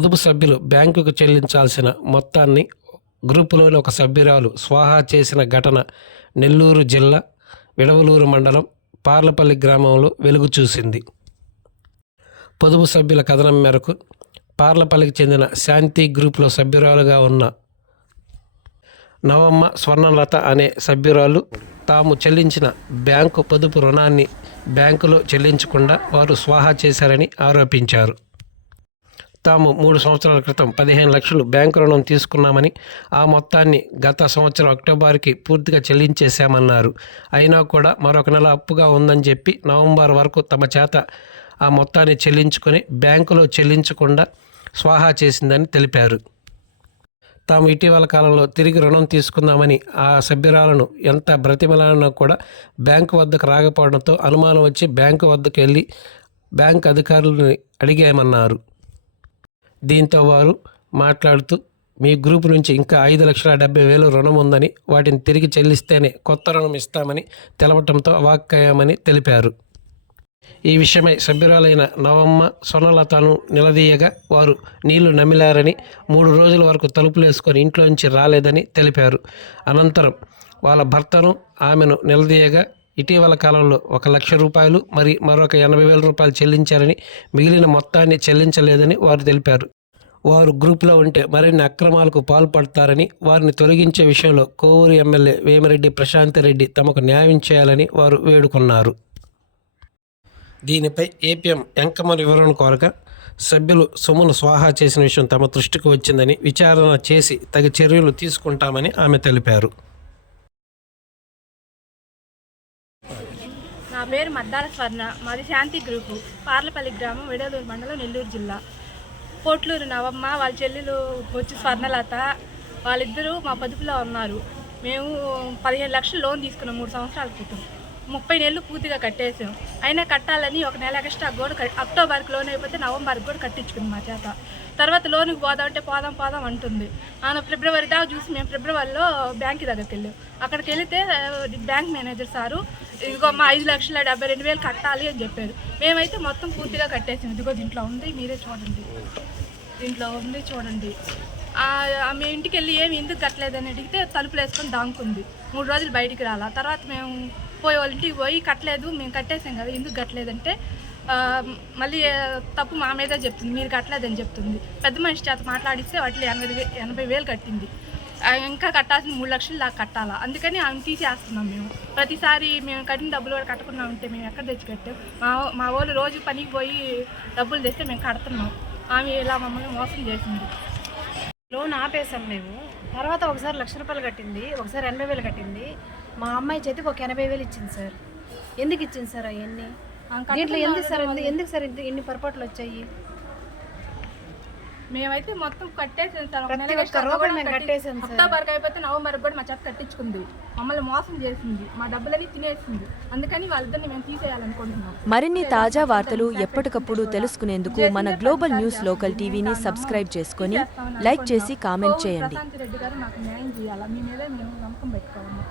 పొదుపు సభ్యులు బ్యాంకుకు చెల్లించాల్సిన మొత్తాన్ని గ్రూపులోని ఒక సభ్యురాలు స్వాహా చేసిన ఘటన నెల్లూరు జిల్లా విడవలూరు మండలం పార్లపల్లి గ్రామంలో వెలుగు చూసింది. పొదుపు సభ్యుల కథనం మేరకు పార్లపల్లికి చెందిన శాంతి గ్రూపులో సభ్యురాలుగా ఉన్న నవమ్మ స్వర్ణలత అనే సభ్యురాలు తాము చెల్లించిన బ్యాంకు పొదుపు రుణాన్ని బ్యాంకులో చెల్లించకుండా వారు స్వాహా చేశారని ఆరోపించారు. తాము 3 సంవత్సరాల క్రితం 15 లక్షలు బ్యాంకు రుణం తీసుకున్నామని, ఆ మొత్తాన్ని గత సంవత్సరం అక్టోబర్కి పూర్తిగా చెల్లించేశామన్నారు. అయినా కూడా మరొక నెల అప్పుగా ఉందని చెప్పి నవంబర్ వరకు తమ చేత ఆ మొత్తాన్ని చెల్లించుకొని బ్యాంకులో చెల్లించకుండా స్వాహా చేసిందని తెలిపారు. తాము ఇటీవల కాలంలో తిరిగి రుణం తీసుకుందామని ఆ సభ్యురాలను ఎంత బ్రతిమలాడినా కూడా బ్యాంకు వద్దకు రాకపోవడంతో అనుమానం వచ్చి బ్యాంకు వద్దకు వెళ్ళి బ్యాంకు అధికారులని అడిగామన్నారు. దీంతో వారు మాట్లాడుతూ మీ గ్రూపు నుంచి ఇంకా 5,70,000 రుణం ఉందని, వాటిని తిరిగి చెల్లిస్తేనే కొత్త రుణం ఇస్తామని తెలపడంతో అవాక్కయ్యామని తెలిపారు. ఈ విషయమై సభ్యురాలైన నవమ్మ స్వర్ణలతను నిలదీయగా వారు నీళ్లు నమిలారని, 3 రోజుల వరకు తలుపులేసుకొని ఇంట్లోంచి రాలేదని తెలిపారు. అనంతరం వాళ్ళ భర్తను ఆమెను నిలదీయగా ఇటీవల కాలంలో 1,00,000 రూపాయలు మరి మరొక 80,000 రూపాయలు చెల్లించారని, మిగిలిన మొత్తాన్ని చెల్లించలేదని వారు తెలిపారు. వారు గ్రూపులో ఉంటే మరిన్ని అక్రమాలకు పాల్పడతారని, వారిని తొలగించే విషయంలో కోవూరు ఎమ్మెల్యే వేమిరెడ్డి ప్రశాంతిరెడ్డి తమకు న్యాయం చేయాలని వారు వేడుకున్నారు. దీనిపై ఏపీఎం ఎంకమ్మ వివరణ కోరగా సభ్యులు సొమ్మును స్వాహా చేసిన విషయం తమ దృష్టికి వచ్చిందని, విచారణ చేసి తగు చర్యలు తీసుకుంటామని ఆమె తెలిపారు. నా పేరు మద్దాల స్వర్ణ, మాది శాంతి గ్రూపు, పార్లపల్లి గ్రామం, విడవలూరు మండలం, నెల్లూరు జిల్లా. పోట్లూరు నవమ్మ వాళ్ళ చెల్లెలు వచ్చి స్వర్ణలత, వాళ్ళిద్దరూ మా పొదుపులో ఉన్నారు. మేము 15 లక్షలు లోన్ తీసుకున్నాం 3 సంవత్సరాల క్రితం. 30 నెలలు పూర్తిగా కట్టేసాం. అయినా కట్టాలని 1 నెల ఎక్స్ట్రా కూడా అక్టోబర్కి లోన్ అయిపోతే నవంబర్కి కూడా కట్టించుకుంది మా చేత. తర్వాత లోన్కి పోదామంటే పోదాం అంటుంది. ఫిబ్రవరి దాకా చూసి మేము ఫిబ్రవరిలో బ్యాంక్ దగ్గరికి వెళ్ళాం. అక్కడికి వెళితే బ్యాంక్ మేనేజర్ సారు ఇదిగో మా 5,72,000 కట్టాలి అని చెప్పారు. మేమైతే మొత్తం పూర్తిగా కట్టేసాం. ఇదిగో దీంట్లో ఉంది, మీరే చూడండి, దీంట్లో ఉంది చూడండి. మేము ఇంటికి వెళ్ళి ఏమి ఎందుకు కట్టలేదని అడిగితే తలుపులు వేసుకొని దాంకుంది. 3 రోజులు బయటికి రాలా. తర్వాత మేము వాళ్ళ ఇంటికి పోయి కట్టలేదు, మేము కట్టేసాం కదా, ఎందుకు కట్టలేదంటే మళ్ళీ తప్పు మా మీదే చెప్తుంది, మీరు కట్టలేదని చెప్తుంది. పెద్ద మనిషి చేత మాట్లాడిస్తే వాటిలో 80,000 కట్టింది. ఇంకా కట్టాల్సిన 3 లక్షలు దాకా కట్టాలా. అందుకని ఆమె తీసేస్తున్నాం. మేము ప్రతిసారి మేము కట్టిన డబ్బులు కూడా కట్టకుండా ఉంటే మేము ఎక్కడ తెచ్చి కట్టాం. మా వాళ్ళు రోజు పనికి పోయి డబ్బులు తెస్తే మేము కడుతున్నాం. ఆమె ఇలా మమ్మల్ని మోసం చేసింది. లోన్ ఆపేసాం మేము. తర్వాత ఒకసారి 1,00,000 రూపాయలు కట్టింది, ఒకసారి 80,000 కట్టింది. మా అమ్మాయి చేతికి ఒక 80,000 ఇచ్చింది సార్. ఎందుకు ఇచ్చింది సార్ అవన్నీ? దీంట్లో ఎందుకు సార్ ఇన్ని పొరపాట్లు వచ్చాయి? మేమైతే మొత్తం కట్టేసాం సార్. అక్టోబర్కి అయిపోతే నవంబర్కి కూడా మా చేత కట్టించుకుంది. మమ్మల్ని మోసం చేసింది, మా డబ్బులని తినేసింది. అందుకని వాళ్ళిద్దరిని మేము తీసేయాలనుకుంటున్నాం. మరిన్ని తాజా వార్తలు ఎప్పటికప్పుడు తెలుసుకునేందుకు మన గ్లోబల్ న్యూస్ లోకల్ టీవీని సబ్స్క్రైబ్ చేసుకొని లైక్ చేసి కామెంట్ చేయండి. ప్రశాంత్ రెడ్డి గారు మాకు న్యాయం చేయాలా, మీ మీద మేము నమ్మకం పెట్టుకోవాలి.